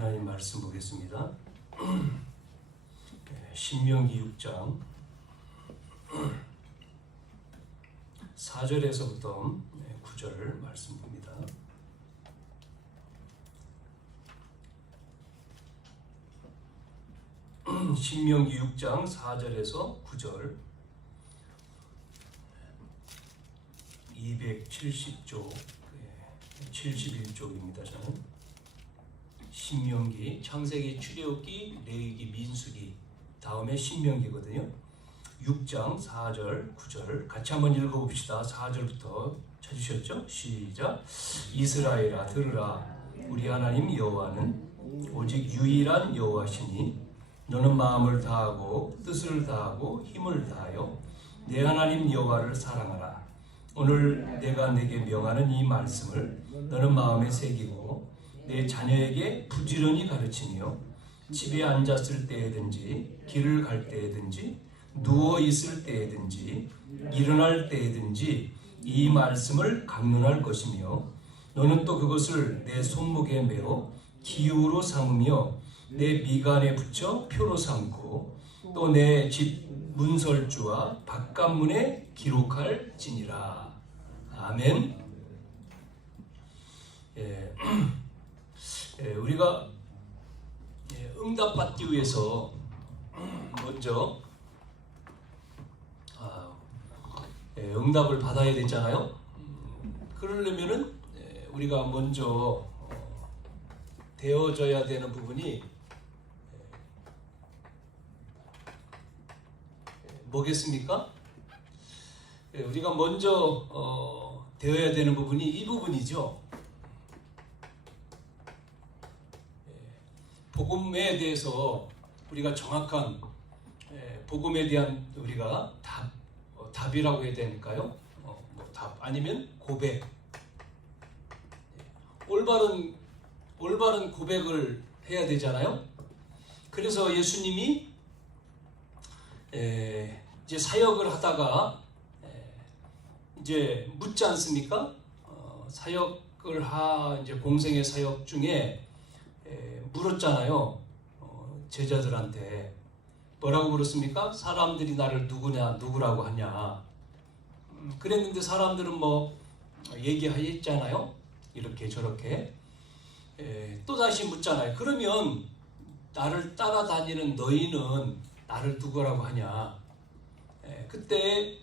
하나님 말씀 보겠습니다. 신명기 6장 4절에서부터 9절 말씀 봅니다. 신명기 6장 4절에서 9절 270쪽 71쪽입니다. 저는 신명기, 창세기, 출애굽기, 레위기, 민수기 다음에 신명기거든요. 6장 4절 9절 같이 한번 읽어봅시다. 4절부터 찾으셨죠? 시작. 이스라엘아 들으라. 우리 하나님 여호와는 오직 유일한 여호와시니 너는 마음을 다하고 뜻을 다하고 힘을 다하여 내 하나님 여호와를 사랑하라. 오늘 내가 내게 명하는 이 말씀을 너는 마음에 새기고 내 자녀에게 부지런히 가르치며 집에 앉았을 때에든지 길을 갈 때에든지 누워 있을 때에든지 일어날 때에든지 이 말씀을 강론할 것이며 너는 또 그것을 내 손목에 메어 기호로 삼으며 내 미간에 붙여 표로 삼고 또 내 집 문설주와 바깥문에 기록할지니라. 아멘. 우리가 응답받기 위해서 먼저 응답을 받아야 되잖아요. 그러려면은 우리가 먼저 되어져야 되는 부분이 뭐겠습니까? 우리가 먼저 되어야 되는 부분이 이 부분이죠. 복음에 대해서 우리가 정확한 복음에 대한 우리가 답이라고 해야 되니까요. 답 아니면 고백. 올바른 고백을 해야 되잖아요. 그래서 예수님이 이제 사역을 하다가 이제 묻지 않습니까? 사역을 이제 공생의 사역 중에 물었잖아요. 제자들한테 뭐라고 물었습니까? 사람들이 나를 누구라고 하냐? 그랬는데 사람들은 뭐 얘기했잖아요. 이렇게 저렇게. 또 다시 묻잖아요. 그러면 나를 따라다니는 너희는 나를 누구라고 하냐? 그때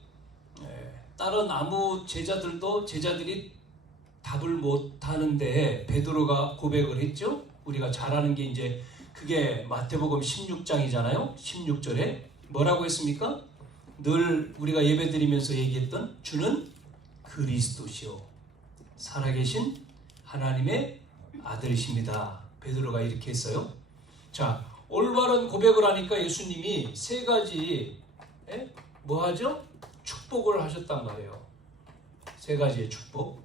다른 아무 제자들이 답을 못 하는데 베드로가 고백을 했죠. 우리가 잘 아는 게 이제 그게 마태복음 16장이잖아요. 16절에 뭐라고 했습니까? 늘 우리가 예배드리면서 얘기했던 주는 그리스도시요 살아계신 하나님의 아들이십니다. 베드로가 이렇게 했어요. 자, 올바른 고백을 하니까 예수님이 세 가지 뭐 하죠? 축복을 하셨단 말이에요. 세 가지의 축복.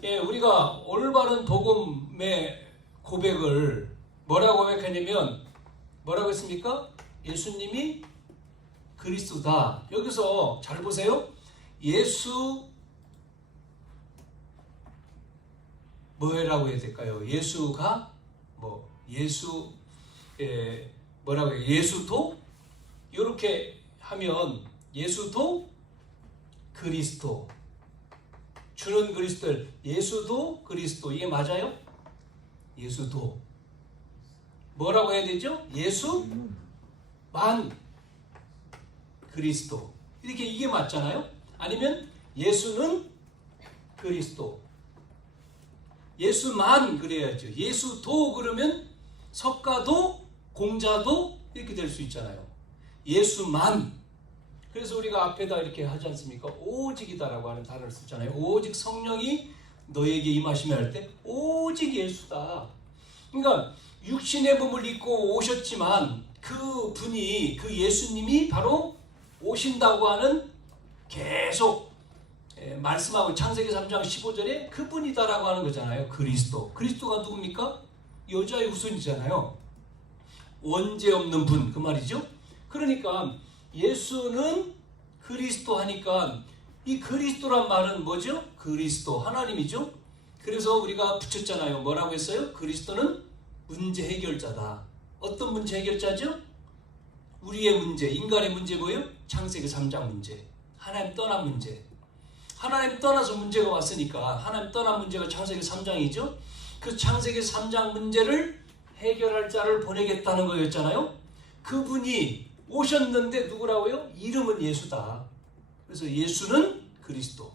우리가 올바른 복음의 고백을 뭐라고 고백하냐면 뭐라고 했습니까? 예수님이 그리스도다. 여기서 잘 보세요. 예수 뭐라고 해야 될까요? 예수가 뭐라고 해요? 예수도 이렇게 하면 예수도 그리스도 주는 그리스도 예수도 그리스도 이게 맞아요? 예수도 뭐라고 해야 되죠? 예수만 그리스도 이렇게 이게 맞잖아요? 아니면 예수는 그리스도 예수만 그래야죠. 예수도 그러면 석가도 공자도 이렇게 될 수 있잖아요. 예수만. 그래서 우리가 앞에다 이렇게 하지 않습니까? 오직이다라고 하는 단어를 쓰잖아요. 오직 성령이 너에게 임하시며 할 때 오직 예수다. 그러니까 육신의 몸을 입고 오셨지만 그 분이 그 예수님이 바로 오신다고 하는 계속 말씀하고 창세기 3장 15절에 그분이다라고 하는 거잖아요. 그리스도가 누굽니까? 여자의 후손이잖아요. 원죄 없는 분 그 말이죠. 그러니까 예수는 그리스도 하니까 이 그리스도란 말은 뭐죠? 그리스도 하나님이죠. 그래서 우리가 붙였잖아요. 뭐라고 했어요? 그리스도는 문제 해결자다. 어떤 문제 해결자죠? 우리의 문제, 인간의 문제 뭐예요? 창세기 3장 문제. 하나님 떠난 문제. 하나님 떠나서 문제가 왔으니까 하나님 떠난 문제가 창세기 3장이죠. 그 창세기 3장 문제를 해결할 자를 보내겠다는 거였잖아요. 그분이 오셨는데 누구라고요? 이름은 예수다. 그래서 예수는 그리스도.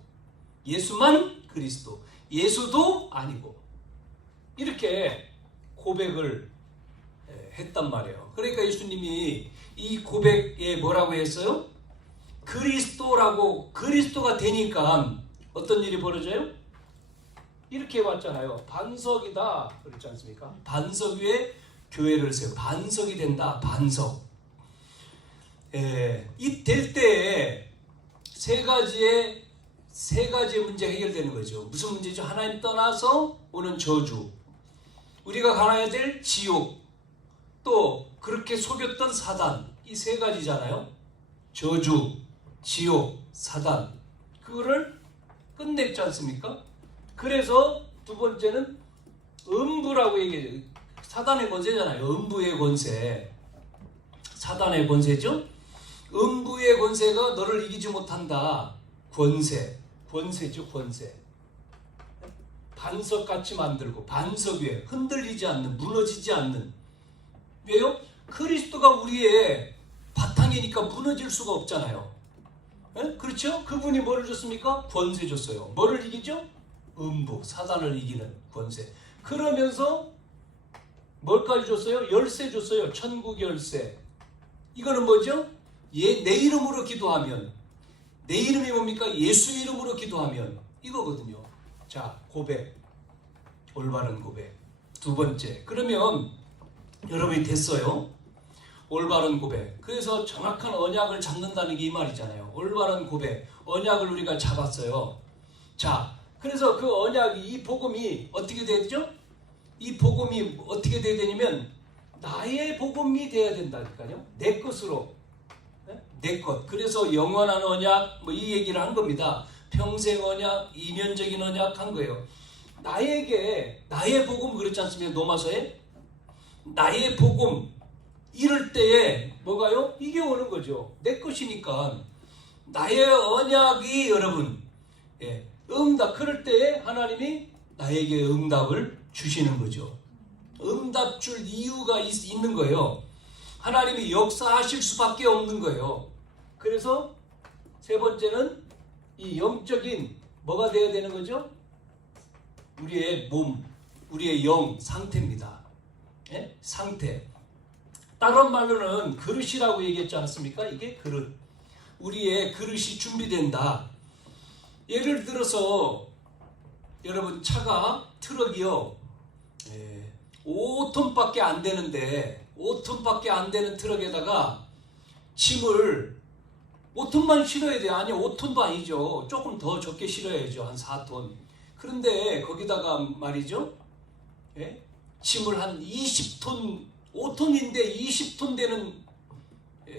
예수만 그리스도. 예수도 아니고. 이렇게 고백을 했단 말이에요. 그러니까 예수님이 이 고백에 뭐라고 했어요? 그리스도가 되니까 어떤 일이 벌어져요? 이렇게 왔잖아요. 반석이다 그랬지 않습니까? 반석 위에 교회를 세워. 반석이 된다. 반석. 이 될 때에 세 가지의 문제 해결되는 거죠. 무슨 문제죠? 하나님 떠나서 오는 저주, 우리가 가야 될 지옥, 또 그렇게 속였던 사단. 이 세 가지잖아요. 저주, 지옥, 사단. 그거를 끝냈지 않습니까? 그래서 두 번째는 음부라고 얘기해요. 사단의 권세잖아요. 음부의 권세. 사단의 권세죠. 음부의 권세가 너를 이기지 못한다. 권세죠. 권세. 반석같이 만들고 반석 위에 흔들리지 않는, 무너지지 않는. 왜요? 그리스도가 우리의 바탕이니까 무너질 수가 없잖아요. 그렇죠? 그분이 뭐를 줬습니까? 권세 줬어요. 뭐를 이기죠? 음부, 사단을 이기는 권세. 그러면서 뭘까지 줬어요? 열쇠 줬어요. 천국 열쇠. 이거는 뭐죠? 내 이름으로 기도하면, 내 이름이 뭡니까? 예수 이름으로 기도하면 이거거든요. 자, 고백. 올바른 고백. 두 번째. 그러면 여러분이 됐어요. 올바른 고백. 그래서 정확한 언약을 잡는다는 게 이 말이잖아요. 올바른 고백. 언약을 우리가 잡았어요. 자, 그래서 그 언약이, 이 복음이 어떻게 돼야 되죠? 이 복음이 어떻게 돼야 되냐면 나의 복음이 돼야 된다니까요. 내 것으로. 내 것. 그래서 영원한 언약 이 얘기를 한 겁니다. 평생 언약, 이면적인 언약 한 거예요. 나의 복음 그렇지 않습니까? 로마서에 나의 복음 이럴 때에 뭐가요? 이게 오는 거죠. 내 것이니까. 나의 언약이 여러분 응답. 그럴 때에 하나님이 나에게 응답을 주시는 거죠. 응답 줄 이유가 있는 거예요. 하나님이 역사하실 수밖에 없는 거예요. 그래서 세 번째는 이 영적인 뭐가 되어야 되는 거죠? 우리의 몸, 우리의 영 상태입니다. 상태. 다른 말로는 그릇이라고 얘기했지 않았습니까? 이게 그릇. 우리의 그릇이 준비된다. 예를 들어서 여러분 트럭이요 5톤밖에 안 되는데 5톤밖에 안 되는 트럭에다가 짐을 5톤만 실어야 돼요. 아니 5톤도 아니죠. 조금 더 적게 실어야죠. 한 4톤. 그런데 거기다가 말이죠. 짐을 한 20톤 5톤인데 20톤 되는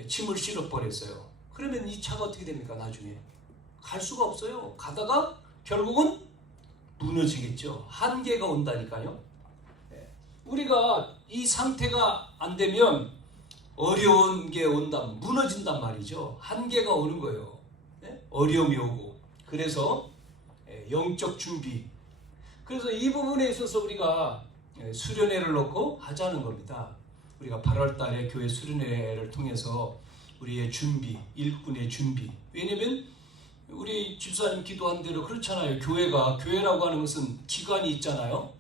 짐을 실어버렸어요. 그러면 이 차가 어떻게 됩니까? 나중에 갈 수가 없어요. 가다가 결국은 무너지겠죠. 한계가 온다니까요. 우리가 이 상태가 안 되면 어려운 게 무너진단 말이죠. 한계가 오는 거예요. 어려움이 오고. 그래서 영적 준비. 그래서 이 부분에 있어서 우리가 수련회를 놓고 하자는 겁니다. 우리가 8월 달에 교회 수련회를 통해서 우리의 준비, 일꾼의 준비. 왜냐면 우리 집사님 기도한 대로 그렇잖아요. 교회라고 하는 것은 기관이 있잖아요.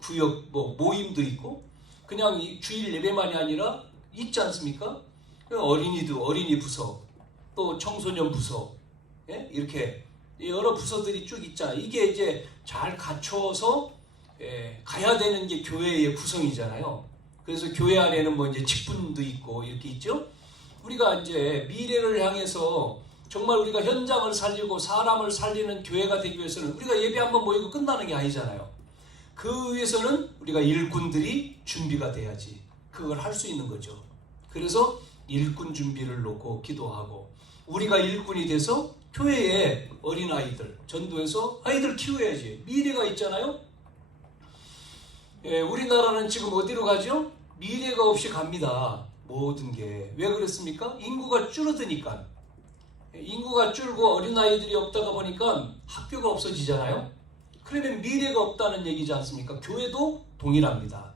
구역 모임도 있고 그냥 주일 예배만이 아니라 있지 않습니까? 어린이 부서, 또 청소년 부서, 이렇게 여러 부서들이 쭉 있잖아요. 이게 이제 잘 갖춰서 가야 되는 게 교회의 구성이잖아요. 그래서 교회 안에는 이제 직분도 있고 이렇게 있죠. 우리가 이제 미래를 향해서 정말 우리가 현장을 살리고 사람을 살리는 교회가 되기 위해서는 우리가 예배 한번 모이고 끝나는 게 아니잖아요. 그 위해서는 우리가 일꾼들이 준비가 돼야지 그걸 할 수 있는 거죠. 그래서 일꾼 준비를 놓고 기도하고 우리가 일꾼이 돼서 교회에 어린아이들 전도해서 아이들 키워야지. 미래가 있잖아요. 우리나라는 지금 어디로 가죠? 미래가 없이 갑니다. 모든 게. 왜 그렇습니까? 인구가 줄어드니까. 인구가 줄고 어린아이들이 없다가 보니까 학교가 없어지잖아요. 그러면 미래가 없다는 얘기지 않습니까? 교회도 동일합니다.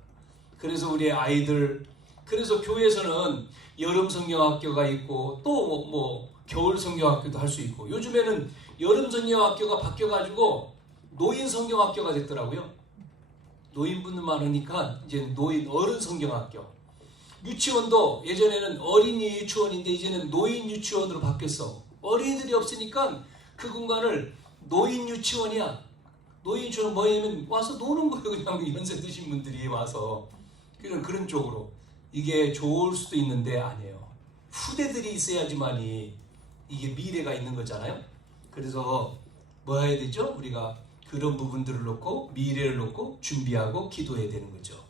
그래서 우리 아이들, 그래서 교회에서는 여름 성경학교가 있고 또 뭐 겨울 성경학교도 할 수 있고, 요즘에는 여름 성경학교가 바뀌어가지고 노인 성경학교가 됐더라고요. 노인분들 많으니까 이제 어른 성경학교. 유치원도 예전에는 어린이 유치원인데 이제는 노인 유치원으로 바뀌었어. 어린이들이 없으니까 그 공간을 노인 유치원이야. 노인 유치원 뭐냐면 와서 노는 거예요. 그냥 연세 드신 분들이 와서. 그런 쪽으로. 이게 좋을 수도 있는데 아니에요. 후대들이 있어야지만이 이게 미래가 있는 거잖아요. 그래서 뭐 해야 되죠? 우리가 그런 부분들을 놓고 미래를 놓고 준비하고 기도해야 되는 거죠.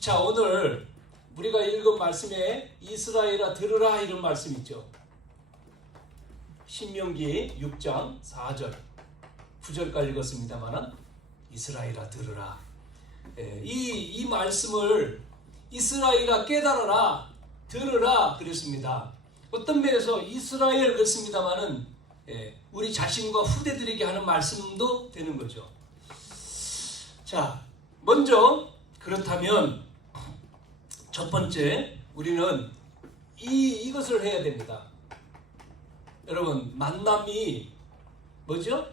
자, 오늘 우리가 읽은 말씀에 이스라엘아 들으라 이런 말씀 있죠. 신명기 6장 4절 9절까지 읽었습니다만은 이스라엘아 들으라. 이 말씀을 이스라엘아 깨달아라 들으라 그랬습니다. 어떤 면에서 이스라엘 그랬습니다만은 우리 자신과 후대들에게 하는 말씀도 되는 거죠. 자, 먼저 그렇다면 첫 번째 우리는 이것을 해야 됩니다. 여러분, 만남이 뭐죠?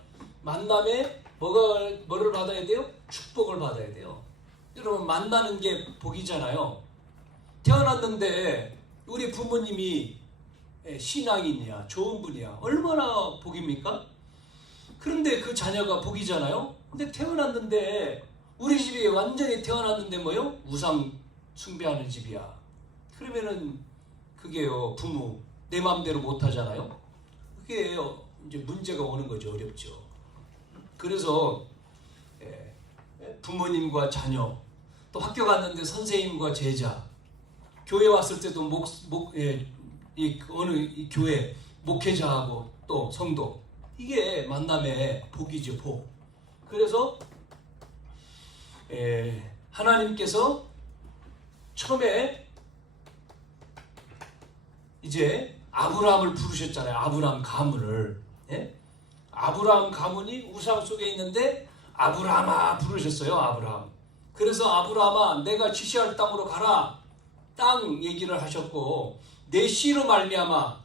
만남에 뭐를 받아야 돼요? 축복을 받아야 돼요. 여러분, 만나는 게 복이잖아요. 태어났는데 우리 부모님이 신앙인이야, 좋은 분이야, 얼마나 복입니까? 그런데 그 자녀가 복이잖아요. 근데 태어났는데 우리 집이 완전히 태어났는데 뭐요? 우상 숭배하는 집이야. 그러면은 그게요, 부모 내 마음대로 못 하잖아요. 그게 이제 문제가 오는 거죠. 어렵죠. 그래서 부모님과 자녀, 또 학교 갔는데 선생님과 제자, 교회 왔을 때도 어느 교회 목회자하고 또 성도, 이게 만남의 복이죠. 복. 그래서 하나님께서 처음에 이제 아브라함을 부르셨잖아요. 아브라함 가문을. 아브라함 가문이 우상 속에 있는데 아브라함아 부르셨어요. 아브라함. 그래서 아브라함아 내가 지시할 땅으로 가라. 땅 얘기를 하셨고, 내 씨로 말미암아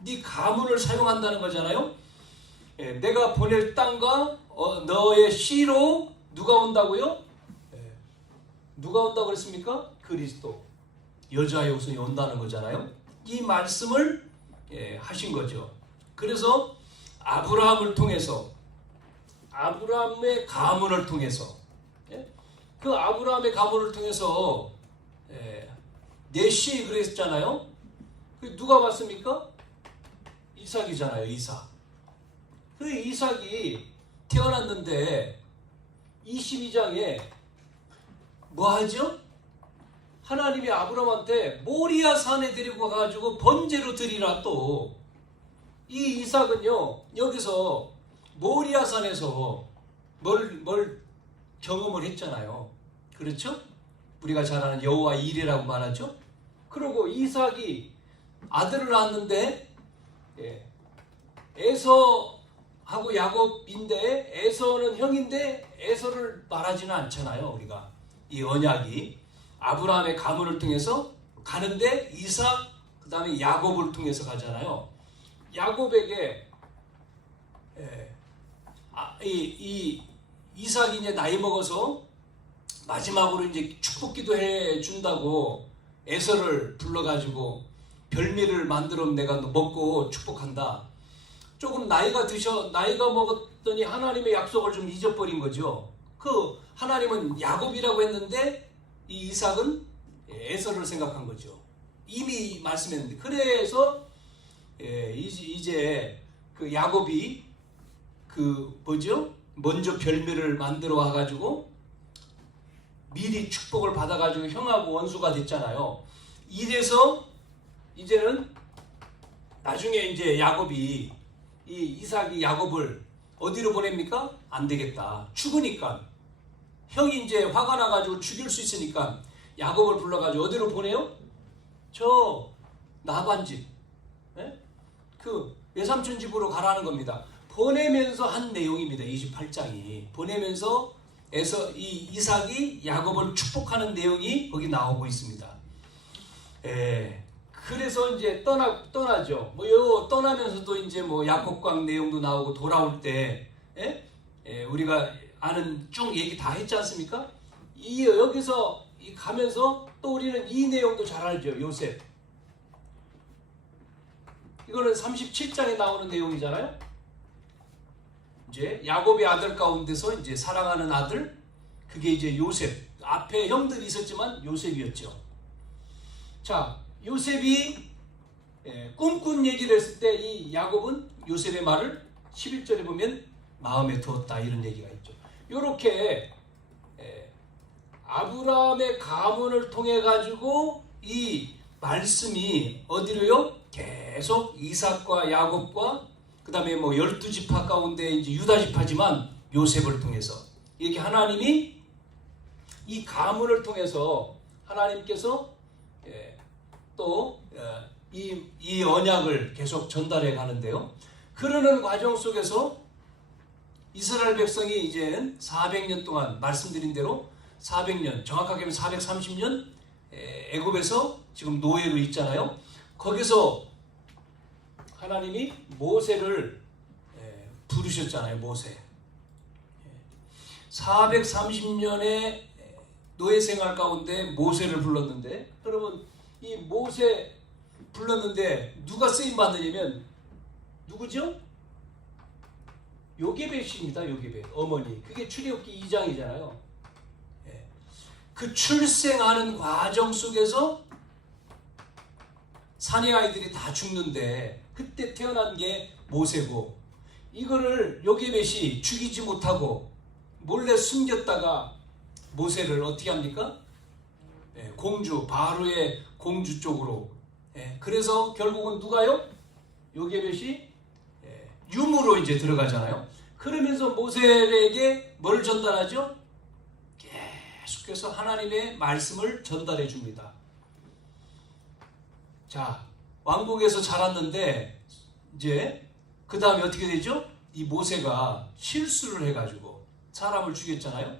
네 가문을 사용한다는 거잖아요. 내가 보낼 땅과 너의 씨로 누가 온다고요? 누가 온다고 그랬습니까? 그리스도, 여자의 후손이 온다는 거잖아요. 이 말씀을 하신 거죠. 그래서 아브라함을 통해서, 아브라함의 가문을 통해서, 그 아브라함의 가문을 통해서 내 씨 그랬잖아요. 누가 봤습니까? 이삭이잖아요. 이삭. 그 이삭이 태어났는데 22장에 뭐 하죠? 하나님이 아브라함한테 모리아 산에 데리고 가가지고 번제로 드리라. 또 이 이삭은요, 여기서 모리아 산에서 뭘 경험을 했잖아요. 그렇죠? 우리가 잘 아는 여호와 이레라고 말하죠. 그리고 이삭이 아들을 낳았는데 에서하고 야곱인데, 에서는 형인데 에서를 말하지는 않잖아요. 우리가 이 언약이 아브라함의 가문을 통해서 가는데 이삭, 그 다음에 야곱을 통해서 가잖아요. 야곱에게 이삭이 이제 나이 먹어서 마지막으로 이제 축복기도 해 준다고 에서를 불러가지고 별미를 만들어 내가 먹고 축복한다. 조금 나이가 먹었더니 하나님의 약속을 좀 잊어버린 거죠. 그 하나님은 야곱이라고 했는데 이 이삭은 에서를 생각한 거죠. 이미 말씀했는데. 그래서 이제 그 야곱이 먼저 별미를 만들어 와가지고 미리 축복을 받아가지고 형하고 원수가 됐잖아요. 이래서 이제는 나중에 이제 야곱이, 이삭이 야곱을 어디로 보냅니까? 안 되겠다. 죽으니까 형이 이제 화가 나가지고 죽일 수 있으니까 야곱을 불러가지고 어디로 보내요? 저 라반 집, 그 외삼촌 집으로 가라는 겁니다. 보내면서 한 내용입니다. 28장이 보내면서 이 이삭이 야곱을 축복하는 내용이 거기 나오고 있습니다. 그래서 이제 떠나죠. 요 떠나면서도 이제 야곱강 내용도 나오고 돌아올 때, 우리가 아는 쭉 얘기 다 했지 않습니까? 여기서 가면서 또 우리는 이 내용도 잘 알죠. 요셉. 이거는 37장에 나오는 내용이잖아요. 이제 야곱의 아들 가운데서 이제 사랑하는 아들, 그게 이제 요셉. 앞에 형들이 있었지만 요셉이었죠. 자, 요셉이 꿈꾼 얘기를 했을 때 이 야곱은 요셉의 말을 11절에 보면 마음에 두었다, 이런 얘기가 있죠. 이렇게 아브라함의 가문을 통해 가지고 이 말씀이 어디로요? 계속 이삭과 야곱과 그 다음에 12지파 가운데 이제 유다지파지만 요셉을 통해서 이렇게 하나님이 이 가문을 통해서 하나님께서 또 이 언약을 계속 전달해 가는데요. 그러는 과정 속에서 이스라엘 백성이 이제는 400년 동안 말씀드린 대로 400년, 정확하게 하면 430년 애굽에서 지금 노예로 있잖아요. 거기서 하나님이 모세를 부르셨잖아요. 모세. 430년의 노예 생활 가운데 모세를 불렀는데, 여러분 이 모세 불렀는데 누가 쓰임 받느냐면 누구죠? 요게벳입니다. 요게벳 어머니. 그게 출애굽기 2장이잖아요. 그 출생하는 과정 속에서 사내 아이들이 다 죽는데 그때 태어난 게 모세고, 이거를 요게벳이 죽이지 못하고 몰래 숨겼다가 모세를 어떻게 합니까? 공주, 바로의 공주 쪽으로. 그래서 결국은 누가요? 요게벳이 유무로 이제 들어가잖아요. 그러면서 모세에게 뭘 전달하죠? 계속해서 하나님의 말씀을 전달해 줍니다. 자, 왕국에서 자랐는데 이제 그 다음에 어떻게 되죠? 이 모세가 실수를 해가지고 사람을 죽였잖아요.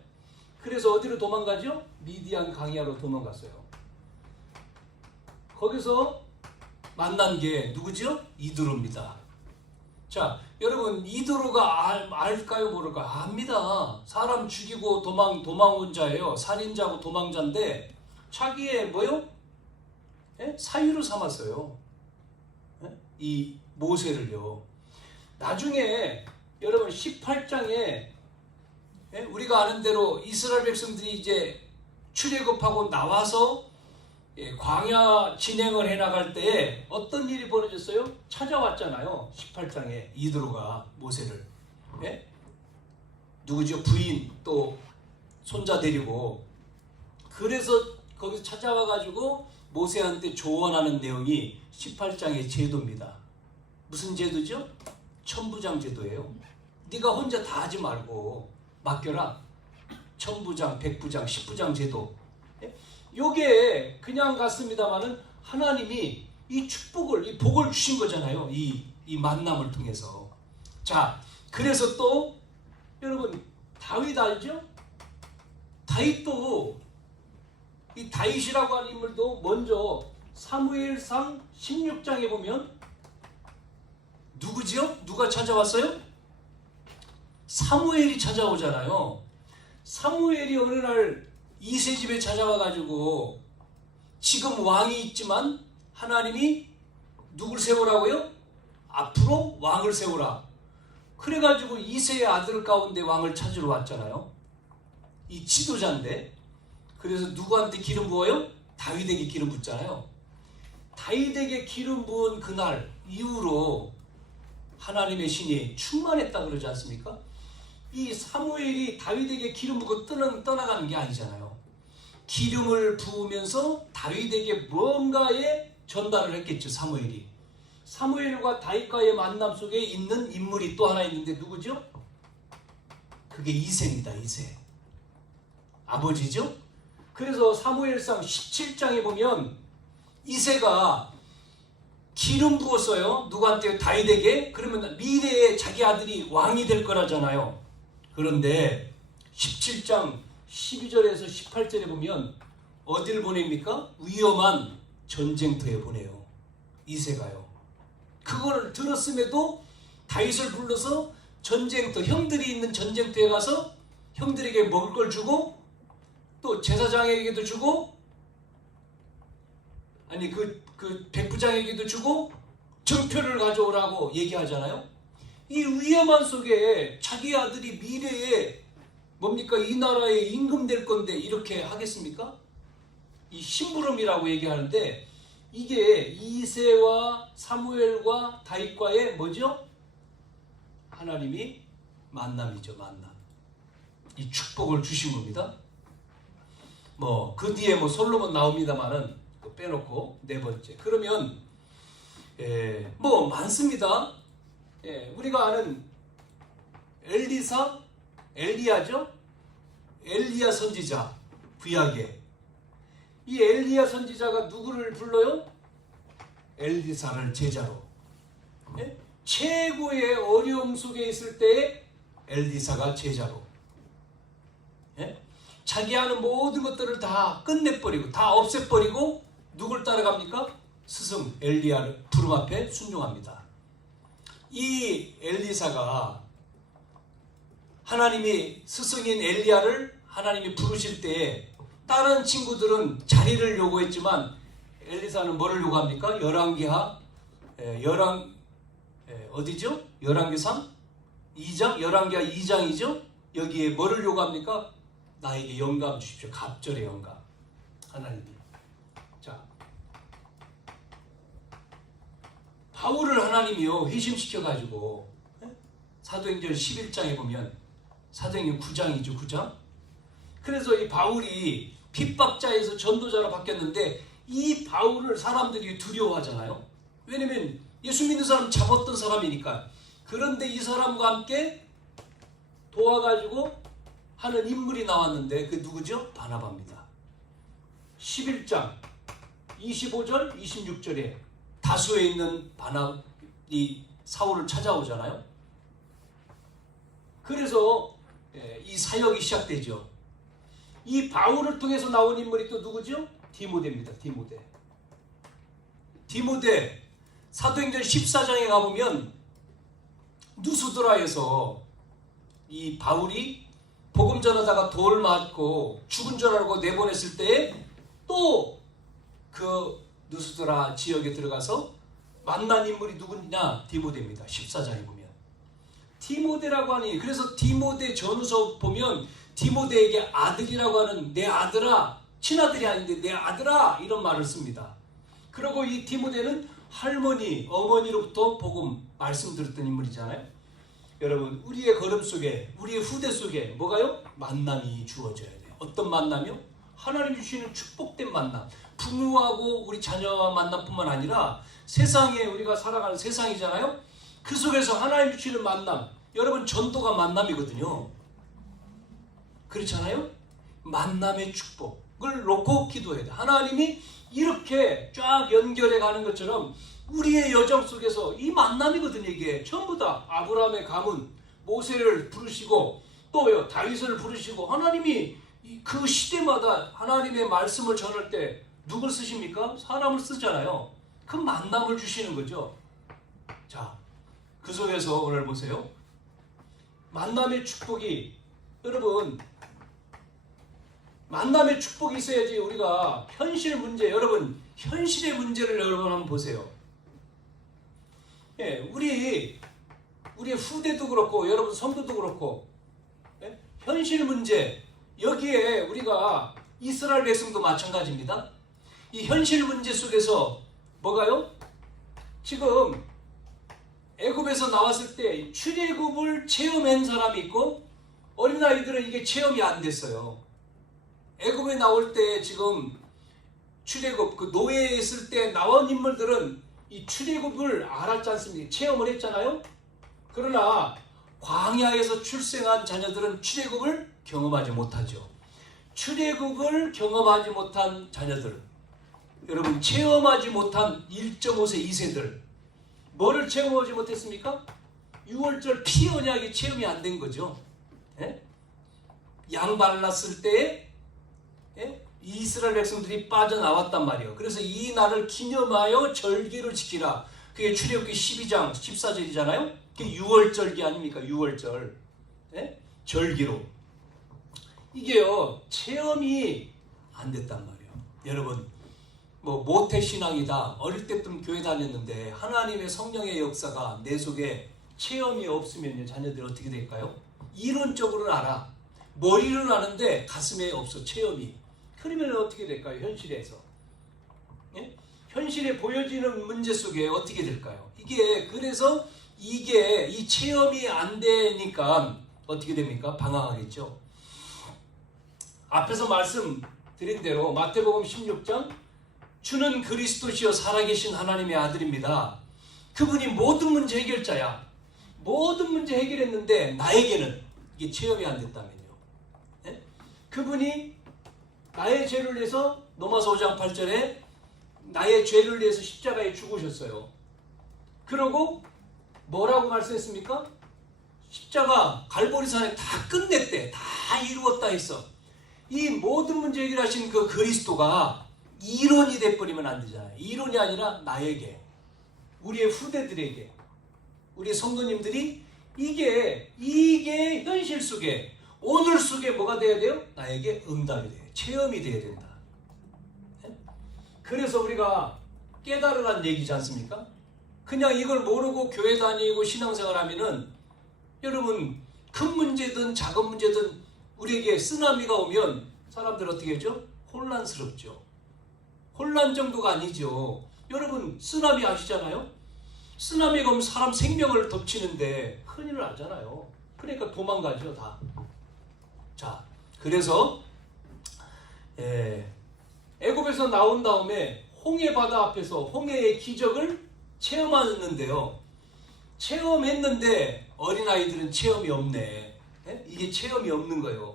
그래서 어디로 도망가죠? 미디안 강야로 도망갔어요. 거기서 만난 게 누구죠? 이드로입니다. 자, 여러분 이드로가 알까요? 모를까? 압니다. 사람 죽이고 도망온 자예요. 살인자고 도망자인데 자기의 뭐요? 사위로 삼았어요. 이 모세를요. 나중에 여러분 18장에 우리가 아는 대로 이스라엘 백성들이 이제 출애굽하고 나와서 광야 진행을 해나갈 때에 어떤 일이 벌어졌어요? 찾아왔잖아요. 18장에 이드로가 모세를. 누구죠? 부인 또 손자 데리고. 그래서 거기서 찾아와가지고 모세한테 조언하는 내용이 18장의 제도입니다. 무슨 제도죠? 천부장 제도예요. 네가 혼자 다 하지 말고 맡겨라. 천부장, 백부장, 십부장 제도. 요게 그냥 같습니다만은 하나님이 이 축복을, 이 복을 주신 거잖아요. 이 만남을 통해서. 자, 그래서 또 여러분 다윗 알죠? 다윗도 이 다윗이라고 하는 인물도 먼저 사무엘상 16장에 보면 누구지요? 누가 찾아왔어요? 사무엘이 찾아오잖아요. 사무엘이 어느 날 이새 집에 찾아와가지고 지금 왕이 있지만 하나님이 누굴 세우라고요? 앞으로 왕을 세우라. 그래가지고 이새의 아들 가운데 왕을 찾으러 왔잖아요. 이 지도자인데. 그래서 누구한테 기름 부어요? 다윗에게 기름 붓잖아요. 다윗에게 기름 부은 그날 이후로 하나님의 신이 충만했다 그러지 않습니까? 이 사무엘이 다윗에게 기름 붓고 떠나가는 게 아니잖아요. 기름을 부으면서 다윗에게 뭔가에 전달을 했겠죠. 사무엘이. 사무엘과 다윗과의 만남 속에 있는 인물이 또 하나 있는데 누구죠? 그게 이새입니다. 이새. 아버지죠. 그래서 사무엘상 17장에 보면 이새가 기름 부었어요. 누구한테? 다윗에게. 그러면 미래에 자기 아들이 왕이 될 거라잖아요. 그런데 17장 12절에서 18절에 보면 어딜 보냅니까? 위험한 전쟁터에 보내요. 이새가요. 그걸 들었음에도 다윗을 불러서 전쟁터, 형들이 있는 전쟁터에 가서 형들에게 먹을 걸 주고 또 제사장에게도 주고 아니 그 백부장에게도 주고 정표를 가져오라고 얘기하잖아요. 이 위험한 속에 자기 아들이 미래에 뭡니까? 이 나라의 임금 될 건데 이렇게 하겠습니까? 이 심부름이라고 얘기하는데 이게 이새와 사무엘과 다윗과의 뭐죠? 하나님이 만남이죠. 만남. 이 축복을 주신 겁니다. 뭐 그 뒤에 뭐 솔로몬 나옵니다만은 빼놓고 네 번째. 그러면 뭐 많습니다. 우리가 아는 엘리사, 엘리야죠. 엘리야 선지자 구약에 이 엘리야 선지자가 누구를 불러요? 엘리사를 제자로. 최고의 어려움 속에 있을 때에 엘리사가 제자로. 자기 하는 모든 것들을 다 끝내버리고 다 없애버리고 누굴 따라갑니까? 스승 엘리야를 부름 앞에 순종합니다. 이 엘리사가 하나님이 스승인 엘리야를 하나님이 부르실 때에 다른 친구들은 자리를 요구했지만 엘리사는 뭐를 요구합니까? 열왕기하 어디죠? 열왕기상 2장 열왕기하 2장이죠. 여기에 뭐를 요구합니까? 나에게 영감 주십시오. 갑절의 영감. 하나님이. 자, 바울을 하나님이요 회심시켜가지고 사도행전 11장에 보면 사도행전 9장이죠. 9장. 그래서 이 바울이 핍박자에서 전도자로 바뀌었는데 이 바울을 사람들이 두려워하잖아요. 왜냐면 예수 믿는 사람 잡았던 사람이니까. 그런데 이 사람과 함께 도와가지고 하는 인물이 나왔는데 그 누구죠? 바나바입니다. 11장 25절 26절에 다수에 있는 이 사울을 찾아오잖아요. 그래서 이 사역이 시작되죠. 이 바울을 통해서 나온 인물이 또 누구죠? 디모데입니다. 디모데 사도행전 14장에 가보면 누스드라에서 이 바울이 복음 전하다가 돌 맞고 죽은 줄 알고 내보냈을 때에 또 그 누스드라 지역에 들어가서 만난 인물이 누구냐? 디모데입니다. 14장에 보면 디모데라고 하니 그래서 디모데 전후서 보면 디모데에게 아들이라고 하는 내 아들아, 친아들이 아닌데 내 아들아 이런 말을 씁니다. 그리고 이 디모데는 할머니, 어머니로부터 복음 말씀 들었던 인물이잖아요. 여러분 우리의 걸음 속에 우리의 후대 속에 뭐가요? 만남이 주어져야 돼요. 어떤 만남이요? 하나님 주시는 축복된 만남. 부모하고 우리 자녀와 만남뿐만 아니라 세상에 우리가 살아가는 세상이잖아요. 그 속에서 하나님 주시는 만남. 여러분 전도가 만남이거든요. 그렇잖아요. 만남의 축복을 놓고 기도해야 돼. 하나님이 이렇게 쫙 연결해 가는 것처럼 우리의 여정 속에서 이 만남이거든요. 이게 전부 다 아브라함의 가문, 모세를 부르시고 또 다윗을 부르시고 하나님이 그 시대마다 하나님의 말씀을 전할 때 누굴 쓰십니까? 사람을 쓰잖아요. 그 만남을 주시는 거죠. 자, 그 속에서 오늘 보세요. 만남의 축복이 여러분 만남의 축복이 있어야지 우리가 현실 문제 여러분 현실의 문제를 여러분 한번 보세요. 우리의 후대도 그렇고 여러분 성도도 그렇고 현실 문제 여기에 우리가 이스라엘 백성도 마찬가지입니다. 이 현실 문제 속에서 뭐가요? 지금 애굽에서 나왔을 때 출애굽을 체험한 사람이 있고 어린아이들은 이게 체험이 안 됐어요. 애굽에 나올 때 지금 출애굽 그 노예에 있을 때 나온 인물들은 이 출애굽을 알았지 않습니까? 체험을 했잖아요. 그러나 광야에서 출생한 자녀들은 출애굽을 경험하지 못하죠. 출애굽을 경험하지 못한 자녀들, 여러분 체험하지 못한 1.5세 2세들, 뭐를 체험하지 못했습니까? 6월절 피 언약이 체험이 안 된 거죠. 예? 양 발랐을 때 이스라엘 백성들이 빠져나왔단 말이에요. 그래서 이 날을 기념하여 절기를 지키라. 그게 출애굽기 12장 14절이잖아요. 그게 6월절기 아닙니까? 6월절. 절기로. 이게요, 체험이 안 됐단 말이에요. 여러분, 뭐 모태신앙이다. 어릴 때부터 교회 다녔는데 하나님의 성령의 역사가 내 속에 체험이 없으면 자녀들이 어떻게 될까요? 이론적으로는 알아. 머리로는 아는데 가슴에 없어, 체험이. 그러면 어떻게 될까요? 현실에서. 예? 현실에 보여지는 문제 속에 어떻게 될까요? 그래서 이 체험이 안 되니까 어떻게 됩니까? 방황하겠죠. 앞에서 말씀드린 대로 마태복음 16장, 주는 그리스도시요 살아계신 하나님의 아들입니다. 그분이 모든 문제 해결자야. 모든 문제 해결했는데 나에게는 이게 체험이 안 됐다면요. 네? 그분이 나의 죄를 위해서 로마서 5장 8절에 나의 죄를 위해서 십자가에 죽으셨어요. 그러고 뭐라고 말씀했습니까? 십자가 갈보리산에 다 끝냈대. 다 이루었다 했어. 이 모든 문제 해결하신 그 그리스도가 이론이 돼버리면 안 되잖아요. 이론이 아니라 나에게, 우리의 후대들에게, 우리 성도님들이 이게 현실 속에, 오늘 속에 뭐가 돼야 돼요? 나에게 응답이 돼요. 체험이 돼야 된다. 그래서 우리가 깨달으라는 얘기지 않습니까? 그냥 이걸 모르고 교회 다니고 신앙생활 하면은 여러분 큰 문제든 작은 문제든 우리에게 쓰나미가 오면 사람들 어떻게 하죠? 혼란스럽죠. 혼란 정도가 아니죠. 여러분 쓰나미 아시잖아요? 쓰나미가 오면 사람 생명을 덮치는데 큰일 나잖아요. 그러니까 도망가죠 다. 자, 그래서 애굽에서 나온 다음에 홍해 바다 앞에서 홍해의 기적을 체험하는데요. 체험했는데 어린아이들은 체험이 없네. 이게 체험이 없는 거예요.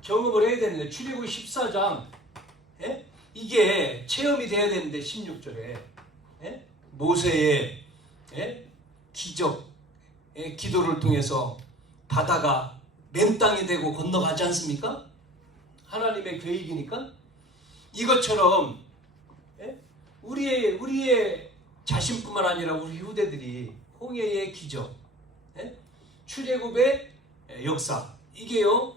경험을 해야 되는데 출애굽기 14장 이게 체험이 돼야 되는데 16절에 모세의 기적 기도를 통해서 바다가 맨땅이 되고 건너가지 않습니까? 하나님의 계획이니까. 이것처럼 우리의 자신뿐만 아니라 우리 후대들이 홍해의 기적, 출애굽의 역사, 이게요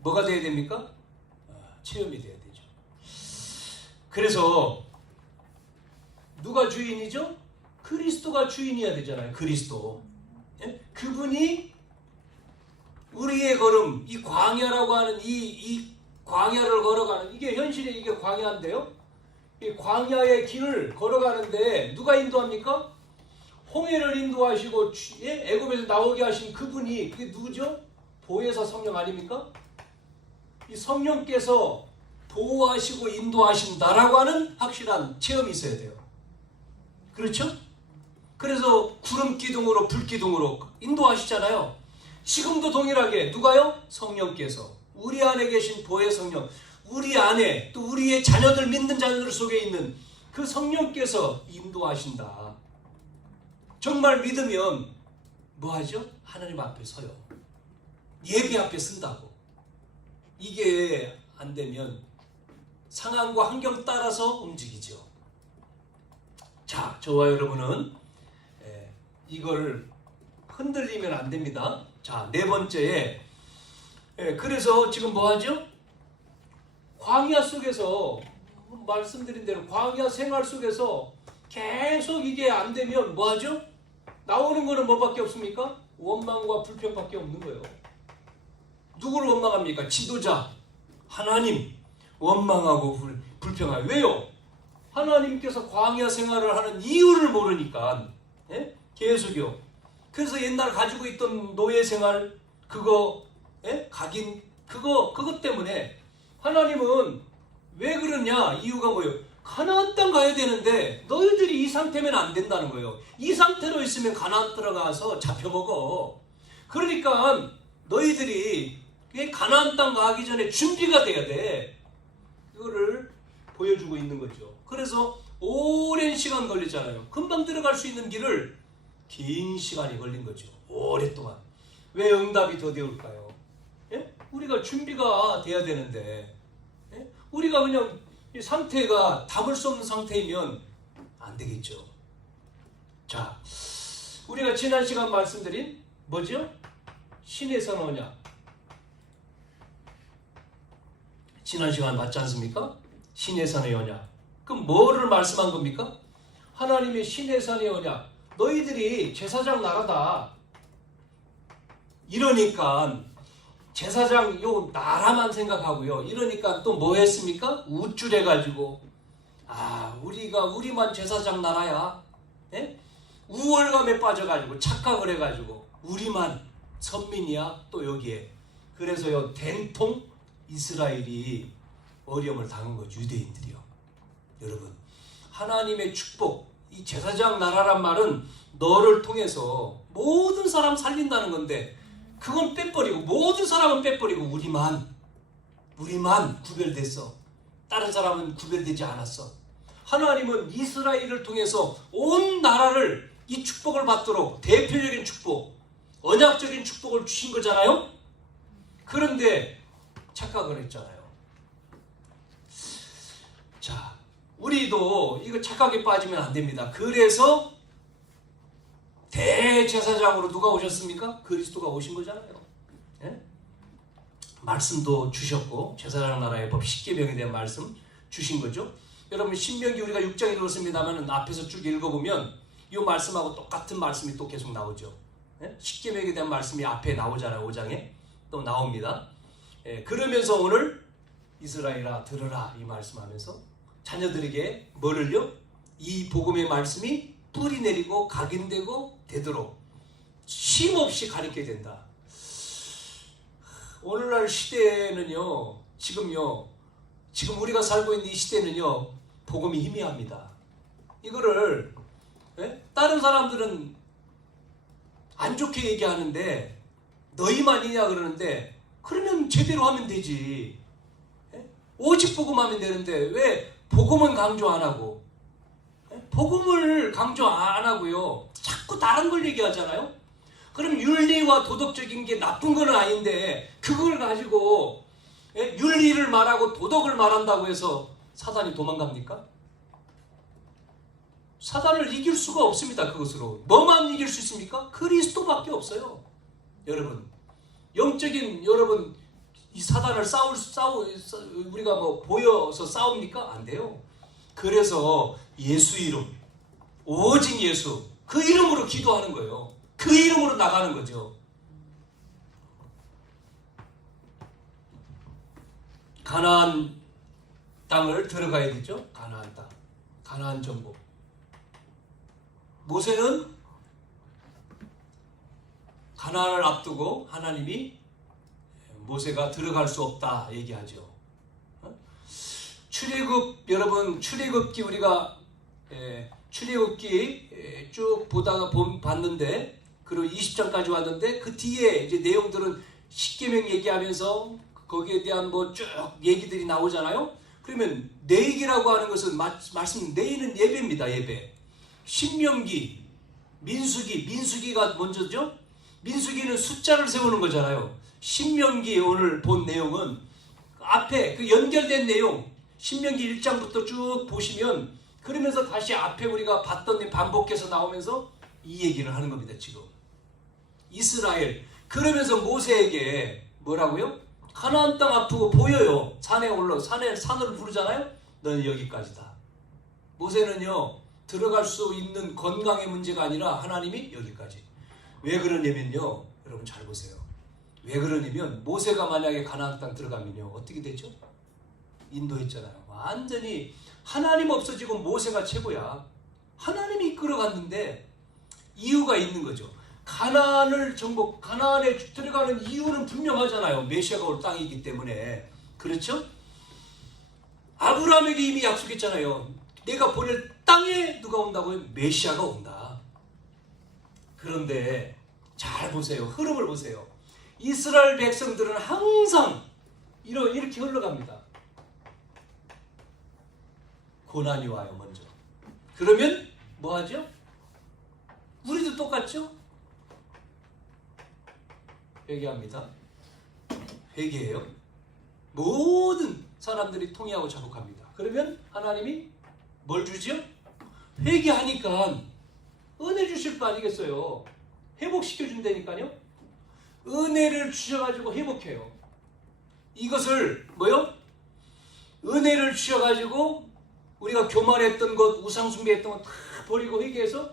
뭐가 돼야 됩니까? 체험이 돼야 되죠. 그래서 누가 주인이죠? 그리스도가 주인이어야 되잖아요. 그리스도. 그분이 우리의 걸음, 이 광야라고 하는 이 광야를 걸어가는, 이게 현실에 이게 광야인데요. 이 광야의 길을 걸어가는데 누가 인도합니까? 홍해를 인도하시고 애굽에서 나오게 하신 그분이, 그게 누구죠? 보혜사 성령 아닙니까? 이 성령께서 보호하시고 인도하신다라고 하는 확실한 체험이 있어야 돼요. 그렇죠? 그래서 구름 기둥으로 불 기둥으로 인도하시잖아요. 지금도 동일하게 누가요? 성령께서, 우리 안에 계신 보혜 성령, 우리 안에 또 우리의 자녀들, 믿는 자녀들 속에 있는 그 성령께서 인도하신다. 정말 믿으면 뭐하죠? 하나님 앞에 서요. 예배 앞에 쓴다고. 이게 안 되면 상황과 환경 따라서 움직이죠. 자, 저와 여러분은 이걸 흔들리면 안 됩니다. 자, 네 번째에 그래서 지금 뭐하죠? 광야 속에서 말씀드린 대로 광야 생활 속에서 계속 이게 안 되면 뭐하죠? 나오는 거는 뭐밖에 없습니까? 원망과 불평밖에 없는 거예요. 누구를 원망합니까? 지도자, 하나님 원망하고 불평하고. 왜요? 하나님께서 광야 생활을 하는 이유를 모르니까. 계속요. 그래서 옛날 가지고 있던 노예 생활 그거 각인 그것 때문에 하나님은 왜 그러냐? 이유가 뭐예요? 가나안 땅 가야 되는데 너희들이 이 상태면 안 된다는 거예요. 이 상태로 있으면 가나안 들어가서 잡혀먹어. 그러니까 너희들이 이게 가나안 땅 가기 전에 준비가 돼야 돼. 이거를 보여주고 있는 거죠. 그래서 오랜 시간 걸렸잖아요. 금방 들어갈 수 있는 길을 긴 시간이 걸린 거죠. 오랫동안. 왜 응답이 더뎌올까요? 예? 우리가 준비가 돼야 되는데, 예? 우리가 그냥 이 상태가 담을 수 없는 상태이면 안 되겠죠. 자, 우리가 지난 시간 말씀드린 뭐죠? 신의 선언이냐? 지난 시간 맞지 않습니까? 신의 산의 언약. 그럼 뭐를 말씀한 겁니까? 하나님의 신의 산의 언약. 너희들이 제사장 나라다. 이러니까 제사장 요 나라만 생각하고요. 이러니까 또 뭐 했습니까? 우쭐해가지고 우리가 우리만 제사장 나라야. 예? 우월감에 빠져가지고 착각을 해가지고 우리만 선민이야. 또 여기에 그래서요 된통 이스라엘이 어려움을 당한 거죠. 유대인들이요. 여러분 하나님의 축복, 이 제사장 나라란 말은 너를 통해서 모든 사람 살린다는 건데 그건 빼버리고 모든 사람은 빼버리고 우리만 구별됐어. 다른 사람은 구별되지 않았어. 하나님은 이스라엘을 통해서 온 나라를 이 축복을 받도록 대표적인 축복, 언약적인 축복을 주신 거잖아요. 그런데 착각을 했잖아요. 자, 우리도 이거 착각에 빠지면 안 됩니다. 그래서 대제사장으로 누가 오셨습니까? 그리스도가 오신 거잖아요. 예? 말씀도 주셨고 제사장 나라의 법 십계명에 대한 말씀 주신 거죠. 여러분 신명기 우리가 6장 읽었습니다만 앞에서 쭉 읽어보면 이 말씀하고 똑같은 말씀이 또 계속 나오죠. 예? 십계명에 대한 말씀이 앞에 나오잖아요. 5장에 또 나옵니다. 예, 그러면서 오늘 이스라엘아 들으라 이 말씀하면서 자녀들에게 뭐를요? 이 복음의 말씀이 뿌리 내리고 각인되고 되도록 쉼없이 가르쳐야 된다. 오늘날 시대는요, 지금 우리가 살고 있는 이 시대는요, 복음이 희미합니다. 이거를 다른 사람들은 안 좋게 얘기하는데 너희만이냐 그러는데 그러면 제대로 하면 되지. 오직 복음하면 되는데 왜 복음은 강조 안 하고 복음을 강조 안 하고요. 자꾸 다른 걸 얘기하잖아요. 그럼 윤리와 도덕적인 게 나쁜 건 아닌데 그걸 가지고 윤리를 말하고 도덕을 말한다고 해서 사단이 도망갑니까? 사단을 이길 수가 없습니다. 그것으로. 뭐만 이길 수 있습니까? 그리스도밖에 없어요. 여러분 영적인 여러분 이 사단을 우리가 뭐 보여서 싸웁니까? 안 돼요. 그래서 예수 이름, 오직 예수, 그 이름으로 기도하는 거예요. 그 이름으로 나가는 거죠. 가나안 땅을 들어가야 되죠. 가나안 땅, 가나안 정복. 모세는 가나안을 앞두고 하나님이 모세가 들어갈 수 없다 얘기하죠. 출애굽 여러분 출애굽기 우리가 출애굽기 쭉 보다가 봤는데 그리고 20장까지 왔는데 그 뒤에 이제 내용들은 십계명 얘기하면서 거기에 대한 뭐 쭉 얘기들이 나오잖아요. 그러면 내기라고 하는 것은 말씀 내일은 예배입니다. 예배. 신명기, 민수기가 먼저죠. 민수기는 숫자를 세우는 거잖아요. 신명기 오늘 본 내용은 앞에 그 연결된 내용 신명기 1장부터 쭉 보시면 그러면서 다시 앞에 우리가 봤던 반복해서 나오면서 이 얘기를 하는 겁니다. 지금 이스라엘 그러면서 모세에게 뭐라고요? 가나안 땅 앞두고 보여요. 산을 부르잖아요. 너는 여기까지다. 모세는요 들어갈 수 있는 건강의 문제가 아니라 하나님이 여기까지. 왜 그러냐면요 여러분 잘 보세요. 왜 그러냐면 모세가 만약에 가나안 땅 들어가면요 어떻게 되죠? 인도했잖아요. 완전히 하나님 없어지고 모세가 최고야. 하나님이 이끌어갔는데 이유가 있는 거죠. 가나안에 들어가는 이유는 분명하잖아요. 메시아가 올 땅이기 때문에. 그렇죠? 아브라함에게 이미 약속했잖아요. 내가 보낼 땅에 누가 온다고요? 메시아가 온다. 그런데 잘 보세요. 흐름을 보세요. 이스라엘 백성들은 항상 이렇게 흘러갑니다. 고난이 와요 먼저. 그러면 뭐 하죠? 우리도 똑같죠? 회개합니다. 회개해요. 모든 사람들이 통회하고 자복합니다. 그러면 하나님이 뭘 주죠? 회개하니까 은혜 주실 거 아니겠어요? 회복시켜 준다니까요. 은혜를 주셔가지고 회복해요. 이것을 뭐요? 은혜를 주셔가지고 우리가 교만했던 것, 우상숭배했던 것 다 버리고 회개해서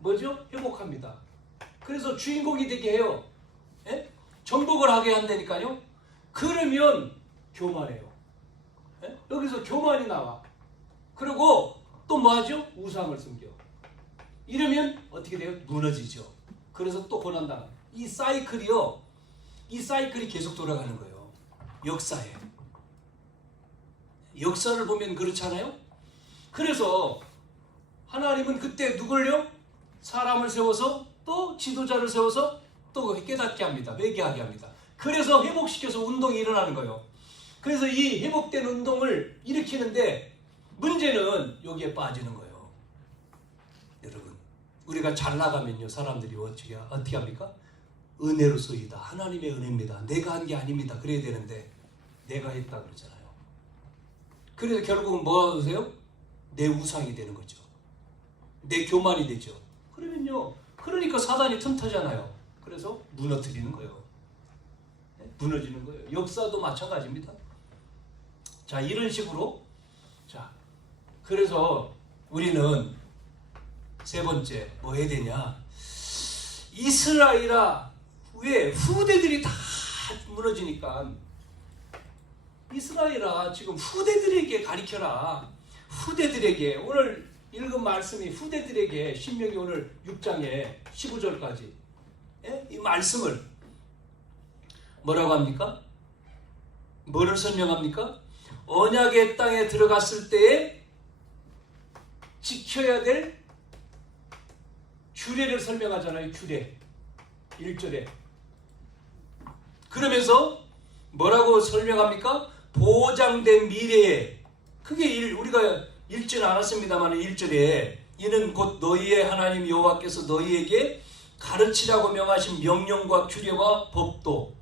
뭐죠? 회복합니다. 그래서 주인공이 되게 해요. 예? 정복을 하게 한다니까요. 그러면 교만해요. 예? 여기서 교만이 나와. 그리고 또 뭐하죠? 우상을 숨겨. 이러면 어떻게 돼요? 무너지죠. 그래서 또 고난당해요. 이 사이클이요. 이 사이클이 계속 돌아가는 거예요. 역사에. 역사를 보면 그렇잖아요. 그래서 하나님은 그때 누굴요? 사람을 세워서 또 지도자를 세워서 또 깨닫게 합니다. 회개하게 합니다. 그래서 회복시켜서 운동이 일어나는 거예요. 그래서 이 회복된 운동을 일으키는데 문제는 여기에 빠지는 거예요. 여러분, 우리가 잘 나가면요, 사람들이 어떻게 합니까? 은혜로서이다. 하나님의 은혜입니다. 내가 한 게 아닙니다. 그래야 되는데 내가 했다 그러잖아요. 그래서 결국은 뭐 하세요? 내 우상이 되는 거죠. 내 교만이 되죠. 그러면요, 그러니까 사단이 틈타잖아요. 그래서 무너뜨리는 거예요. 무너지는 거예요. 역사도 마찬가지입니다. 자, 이런 식으로. 자, 그래서 우리는 세 번째 뭐 해야 되냐? 이스라엘아, 왜 후대들이 다 무너지니까 이스라엘아, 지금 후대들에게 가르쳐라. 후대들에게. 오늘 읽은 말씀이 후대들에게, 신명기 오늘 6장에 15절까지 이 말씀을 뭐라고 합니까? 뭐를 설명합니까? 언약의 땅에 들어갔을 때에 지켜야 될 규례를 설명하잖아요. 규례 1절에. 그러면서 뭐라고 설명합니까? 보장된 미래에. 그게 우리가 읽지는 않았습니다만 1절에 이는 곧 너희의 하나님 여호와께서 너희에게 가르치라고 명하신 명령과 규례와 법도,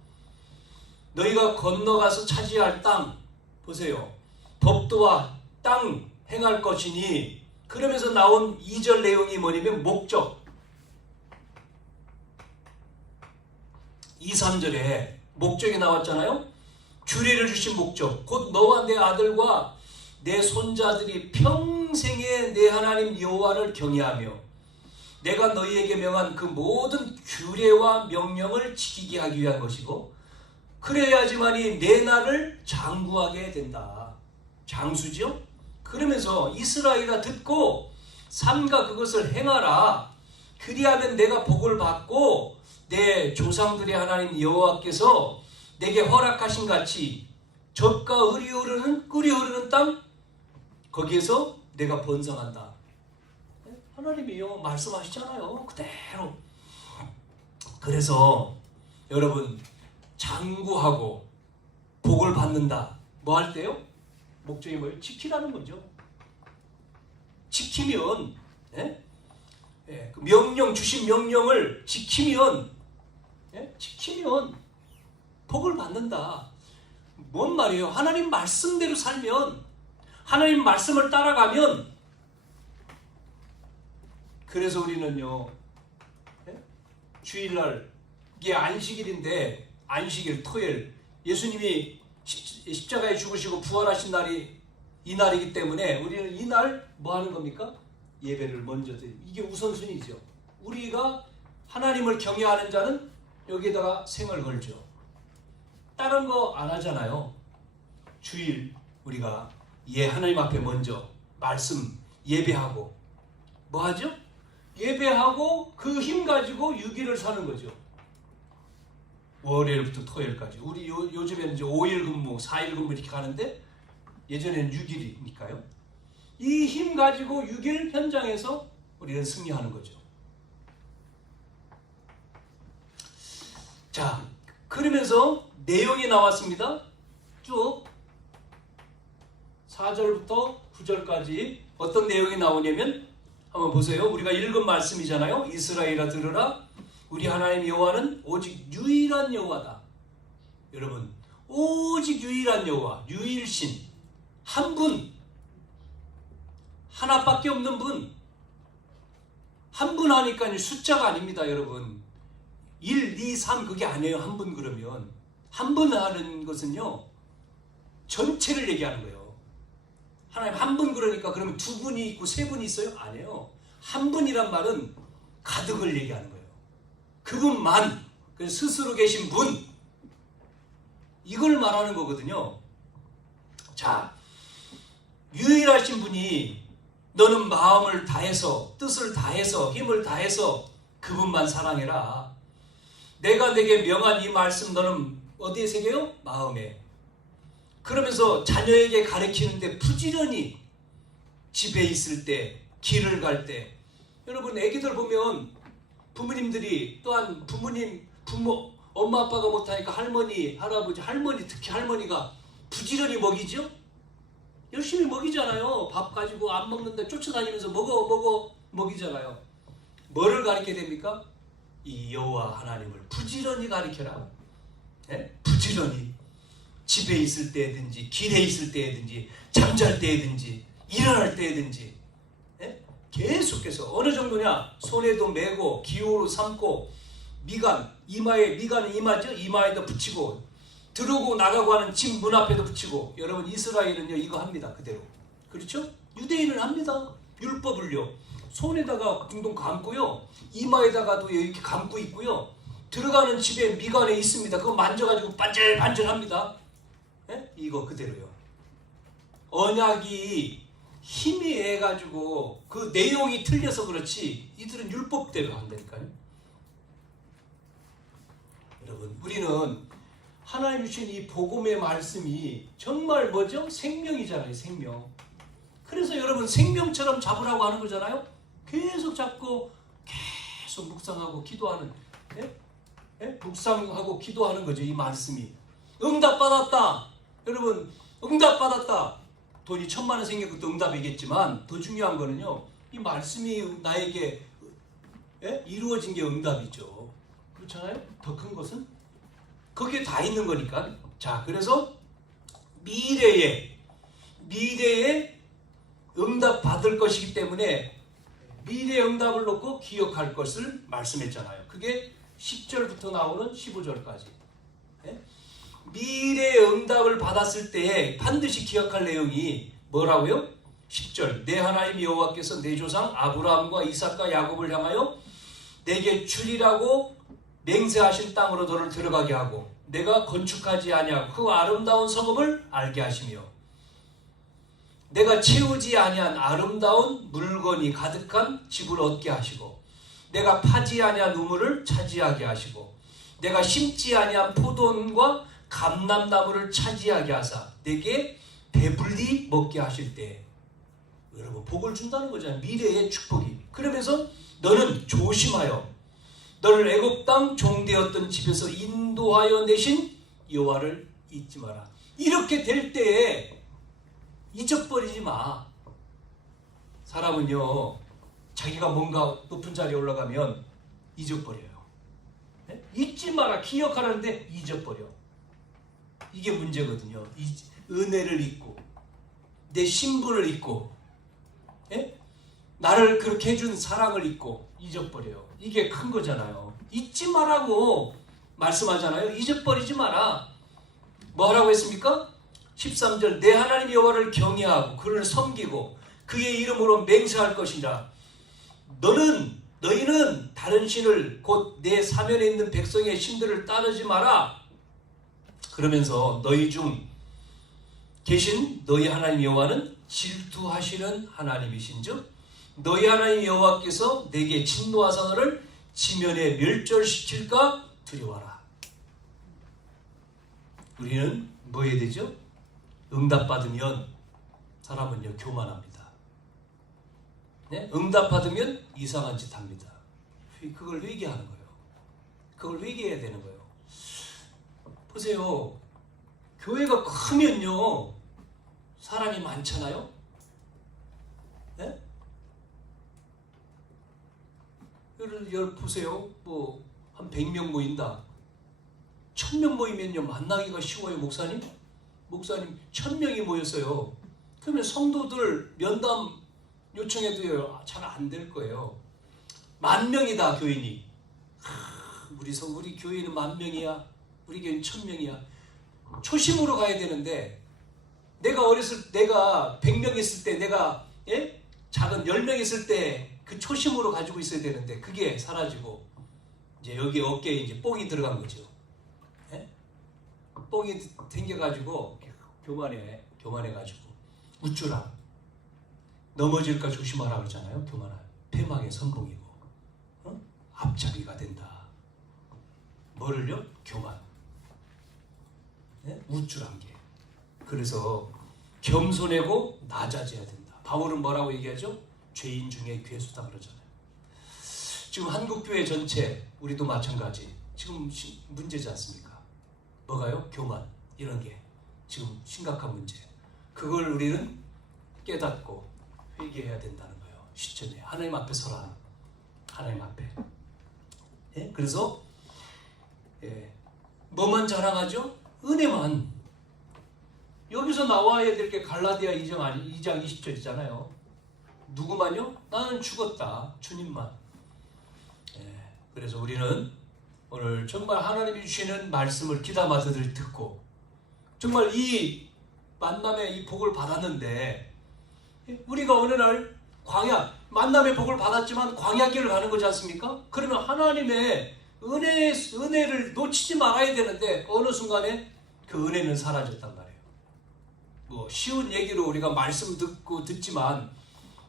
너희가 건너가서 차지할 땅, 보세요. 법도와 땅 행할 것이니. 그러면서 나온 2절 내용이 뭐냐면 목적. 2, 3절에 목적이 나왔잖아요. 규례를 주신 목적. 곧 너와 내 아들과 내 손자들이 평생에 내 하나님 여호와를 경외하며 내가 너희에게 명한 그 모든 규례와 명령을 지키게 하기 위한 것이고, 그래야지만이 내 나를 장구하게 된다. 장수죠? 그러면서 이스라엘아 듣고 삼가 그것을 행하라. 그리하면 내가 복을 받고 내 조상들의 하나님 여호와께서 내게 허락하신 같이 젖과 꿀이 흐르는 땅, 거기에서 내가 번성한다. 하나님이요 말씀하시잖아요. 그대로. 그래서 여러분, 장구하고 복을 받는다. 뭐 할 때요? 목적이 뭐예요? 지키라는 거죠. 지키면, 그 명령, 주신 명령을 지키면, 지키면 복을 받는다. 뭔 말이에요? 하나님 말씀대로 살면, 하나님 말씀을 따라가면. 그래서 우리는요, 주일날, 이게 안식일인데, 안식일, 토요일, 예수님이 십자가에 죽으시고 부활하신 날이 이 날이기 때문에 우리는 이 날 뭐 하는 겁니까? 예배를 먼저 드리고. 이게 우선순위죠. 우리가 하나님을 경외하는 자는 여기에다가 생을 걸죠. 다른 거 안 하잖아요. 주일 우리가 하나님 앞에 먼저 말씀 예배하고 뭐 하죠? 예배하고 그 힘 가지고 6일을 사는 거죠. 월요일부터 토요일까지. 우리 요즘에는 이제 5일 근무, 4일 근무 이렇게 가는데 예전에는 6일이니까요. 이 힘 가지고 6일 현장에서 우리는 승리하는 거죠. 자, 그러면서 내용이 나왔습니다. 쭉 4절부터 9절까지 어떤 내용이 나오냐면 한번 보세요. 우리가 읽은 말씀이잖아요. 이스라엘아 들으라. 우리 하나님 여호와는 오직 유일한 여호와다. 여러분, 오직 유일한 여호와, 유일신, 한 분, 하나밖에 없는 분. 한 분 하니까 숫자가 아닙니다, 여러분. 1, 2, 3 그게 아니에요. 한 분 그러면. 한 분 하는 것은요, 전체를 얘기하는 거예요. 하나님 한 분 그러니까 그러면 두 분이 있고 세 분이 있어요? 아니에요. 한 분이란 말은 가득을 얘기하는 거예요. 그분만, 스스로 계신 분, 이걸 말하는 거거든요. 자, 유일하신 분이 너는 마음을 다해서, 뜻을 다해서, 힘을 다해서 그분만 사랑해라. 내가 내게 명한 이 말씀 너는 어디에 새겨요? 마음에. 그러면서 자녀에게 가르치는데 부지런히 집에 있을 때, 길을 갈 때, 여러분 애기들 보면 부모님들이 또한 부모, 엄마 아빠가 못하니까 할머니, 할아버지, 할머니, 특히 할머니가 부지런히 먹이죠? 열심히 먹이잖아요. 밥 가지고 안 먹는데 쫓아다니면서 먹어 먹이잖아요. 뭐를 가르쳐야 됩니까? 이 여호와 하나님을 부지런히 가르쳐라. 네? 부지런히 집에 있을 때든지 길에 있을 때든지 잠잘 때든지 일어날 때든지 네? 계속해서 어느 정도냐? 손에도 메고 기호로 삼고 미간, 미간은 이마죠? 이마에도 붙이고 들어오고 나가고 하는 집 문 앞에도 붙이고. 여러분 이스라엘은요 이거 합니다. 그대로. 그렇죠? 유대인은 합니다. 율법을요. 손에다가 둥둥 감고요. 이마에다가도 이렇게 감고 있고요. 들어가는 집에 미간에 있습니다. 그거 만져가지고 반질반질합니다. 네? 이거 그대로요. 언약이 희미해가지고 그 내용이 틀려서 그렇지 이들은 율법대로 한다니까요. 여러분 우리는 하나님 주신 이 복음의 말씀이 정말 뭐죠? 생명이잖아요. 생명. 그래서 여러분 생명처럼 잡으라고 하는 거잖아요. 계속 잡고 계속 묵상하고 기도하는 예? 예? 묵상하고 기도하는 거죠. 이 말씀이 응답받았다. 여러분 응답받았다. 돈이 1,000만 원 생긴 것도 응답이겠지만 더 중요한 거는요. 이 말씀이 나에게 예? 이루어진 게 응답이죠. 그렇잖아요. 더 큰 것은 그게 다 있는 거니까. 자, 그래서 미래에 응답 받을 것이기 때문에 미래 응답을 놓고 기억할 것을 말씀했잖아요. 그게 10절부터 나오는 15절까지. 네? 미래 응답을 받았을 때 반드시 기억할 내용이 뭐라고요? 10절. 내 하나님 여호와께서 내 조상 아브라함과 이삭과 야곱을 향하여 내게 주리라고 맹세하신 땅으로 너를 들어가게 하고 내가 건축하지 아니하고 그 아름다운 성읍을 알게 하시며 내가 채우지 아니한 아름다운 물건이 가득한 집을 얻게 하시고 내가 파지 아니한 우물을 차지하게 하시고 내가 심지 아니한 포도원과 감람나무를 차지하게 하사 내게 배불리 먹게 하실 때 여러분 복을 준다는 거잖아요. 미래의 축복이. 그러면서 너는 조심하여 너를 애굽 땅 종되었던 집에서 인도하여 내신 여호와를 잊지 마라. 이렇게 될 때에 잊어버리지 마. 사람은요 자기가 뭔가 높은 자리에 올라가면 잊어버려요. 네? 잊지 마라. 기억하라는데 잊어버려. 이게 문제거든요. 은혜를 잊고 내 신분을 잊고 네? 나를 그렇게 해준 사랑을 잊고 잊어버려요. 이게 큰 거잖아요. 잊지 말라고 말씀하잖아요. 잊어버리지 마라. 뭐라고 했습니까? 13절 내 하나님 여호와를 경외하고 그를 섬기고 그의 이름으로 맹세할 것이라. 너희는 다른 신을 곧 내 사면에 있는 백성의 신들을 따르지 마라. 그러면서 너희 중 계신 너희 하나님 여호와는 질투하시는 하나님이신즉 너희 하나님 여호와께서 내게 진노하사 너를 지면에 멸절시킬까 두려워하라. 우리는 뭐 해야 되죠? 응답받으면 사람은요 교만합니다. 네? 응답받으면 이상한 짓 합니다. 그걸 회개하는 거예요. 그걸 회개해야 되는 거예요. 보세요. 교회가 크면요 사람이 많잖아요. 네? 여러분 보세요. 뭐 한 100명 모인다. 1000명 모이면요 만나기가 쉬워요. 목사님 1000명이 모였어요. 그러면 성도들 면담 요청해도요 잘 안 될 거예요. 10,000명이다 교인이. 우리 교회는 10,000명이야. 우리 교회는 1,000명이야. 초심으로 가야 되는데 내가 100명 있을 때 내가 작은 10명 있을 때 그 초심으로 가지고 있어야 되는데 그게 사라지고 이제 여기 어깨에 이제 뽕이 들어간 거죠. 뽕이 생겨가지고 교만해가지고 우쭐함. 넘어질까 조심하라 그러잖아요. 교만함. 패망의 선봉이고 앞잡이가 된다. 뭐를요? 교만. 우쭐한 게. 그래서 겸손하고 낮아져야 된다. 바울은 뭐라고 얘기하죠? 죄인 중에 괴수다 그러잖아요. 지금 한국교회 전체 우리도 마찬가지. 지금 문제지 않습니까? 뭐가요? 교만. 이런 게 지금 심각한 문제. 그걸 우리는 깨닫고 회개해야 된다는 거예요. 시점에 하나님 앞에 서라. 하나님 앞에. 그래서 뭐만 자랑하죠? 은혜만. 여기서 나와야 될 게 갈라디아 2장 20절이잖아요. 누구만요? 나는 죽었다. 주님만. 그래서 우리는 오늘 정말 하나님이 주시는 말씀을 귀담아서 듣고 정말 이 만남의 이 복을 받았는데 우리가 어느 날 만남의 복을 받았지만 광야길을 가는 거지 않습니까? 그러면 하나님의 은혜를 놓치지 말아야 되는데 어느 순간에 그 은혜는 사라졌단 말이에요. 뭐 쉬운 얘기로 우리가 말씀 듣지만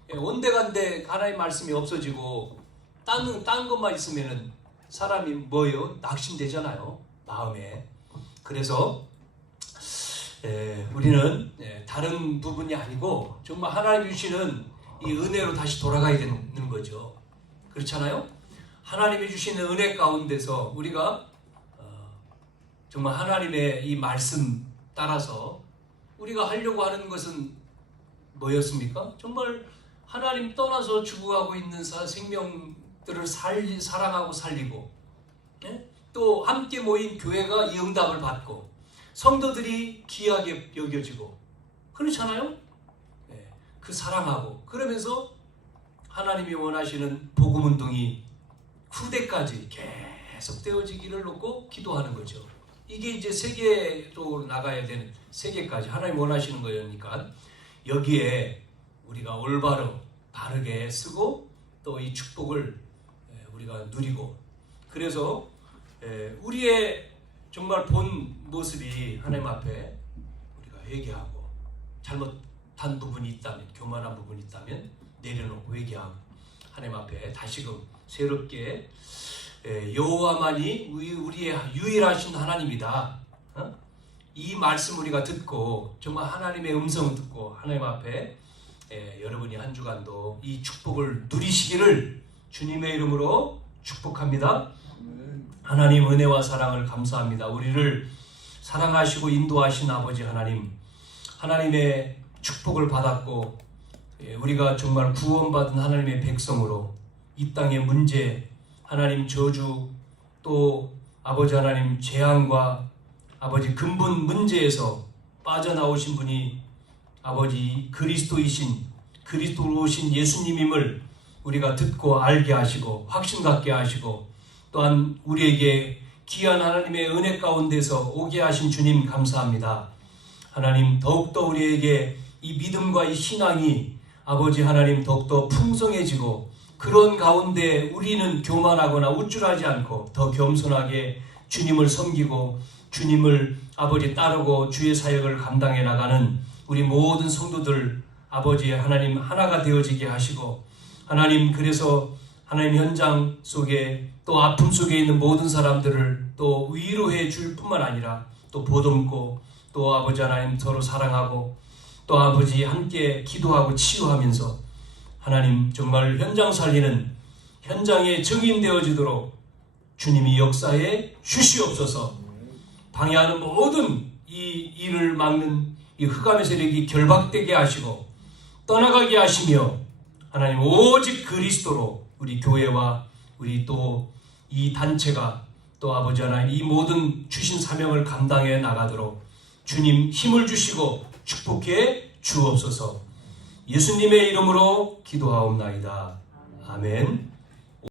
온데간데 하나님 말씀이 없어지고 딴 것만 있으면은 사람이 뭐예요? 낙심되잖아요. 마음에. 그래서 우리는 다른 부분이 아니고 정말 하나님 주시는 이 은혜로 다시 돌아가야 되는 거죠. 그렇잖아요? 하나님이 주시는 은혜 가운데서 우리가 정말 하나님의 이 말씀 따라서 우리가 하려고 하는 것은 뭐였습니까? 정말 하나님 떠나서 죽어가고 있는 생명들을 사랑하고 살리고 또 함께 모인 교회가 이 응답을 받고 성도들이 귀하게 여겨지고 그렇잖아요? 그 사랑하고 그러면서 하나님이 원하시는 복음운동이 후대까지 계속 되어지기를 놓고 기도하는 거죠. 이게 이제 세계로 나가야 되는 세계까지 하나님 원하시는 거니까 여기에 우리가 올바로 바르게 쓰고 또 이 축복을 우리가 누리고 그래서 우리의 정말 본 모습이 하나님 앞에 우리가 회개하고 잘못한 부분이 있다면 교만한 부분이 있다면 내려놓고 회개하고 하나님 앞에 다시금 새롭게 여호와만이 우리의 유일하신 하나님이다. 이 말씀 우리가 듣고 정말 하나님의 음성을 듣고 하나님 앞에 여러분이 한 주간도 이 축복을 누리시기를 주님의 이름으로 축복합니다. 하나님 은혜와 사랑을 감사합니다. 우리를 사랑하시고 인도하신 아버지 하나님의 축복을 받았고 우리가 정말 구원받은 하나님의 백성으로 이 땅의 문제 하나님 저주 또 아버지 하나님 재앙과 아버지 근본 문제에서 빠져나오신 분이 아버지 그리스도로 오신 예수님임을 우리가 듣고 알게 하시고 확신 갖게 하시고 또한 우리에게 귀한 하나님의 은혜 가운데서 오게 하신 주님 감사합니다. 하나님 더욱더 우리에게 이 믿음과 이 신앙이 아버지 하나님 더욱더 풍성해지고 그런 가운데 우리는 교만하거나 우쭐하지 않고 더 겸손하게 주님을 섬기고 주님을 아버지 따르고 주의 사역을 감당해 나가는 우리 모든 성도들 아버지 하나님 하나가 되어지게 하시고 하나님 그래서 하나님 현장 속에 또 아픔 속에 있는 모든 사람들을 또 위로해 줄 뿐만 아니라 또 보듬고 또 아버지 하나님 서로 사랑하고 또 아버지 함께 기도하고 치유하면서 하나님 정말 현장 살리는 현장에 증인되어지도록 주님이 역사에 주시옵소서. 방해하는 모든 이 일을 막는 이 흑암의 세력이 결박되게 하시고 떠나가게 하시며 하나님 오직 그리스도로 우리 교회와 우리 또 이 단체가 또 아버지 하나님 이 모든 주신 사명을 감당해 나가도록 주님 힘을 주시고 축복해 주옵소서. 예수님의 이름으로 기도하옵나이다. 아멘.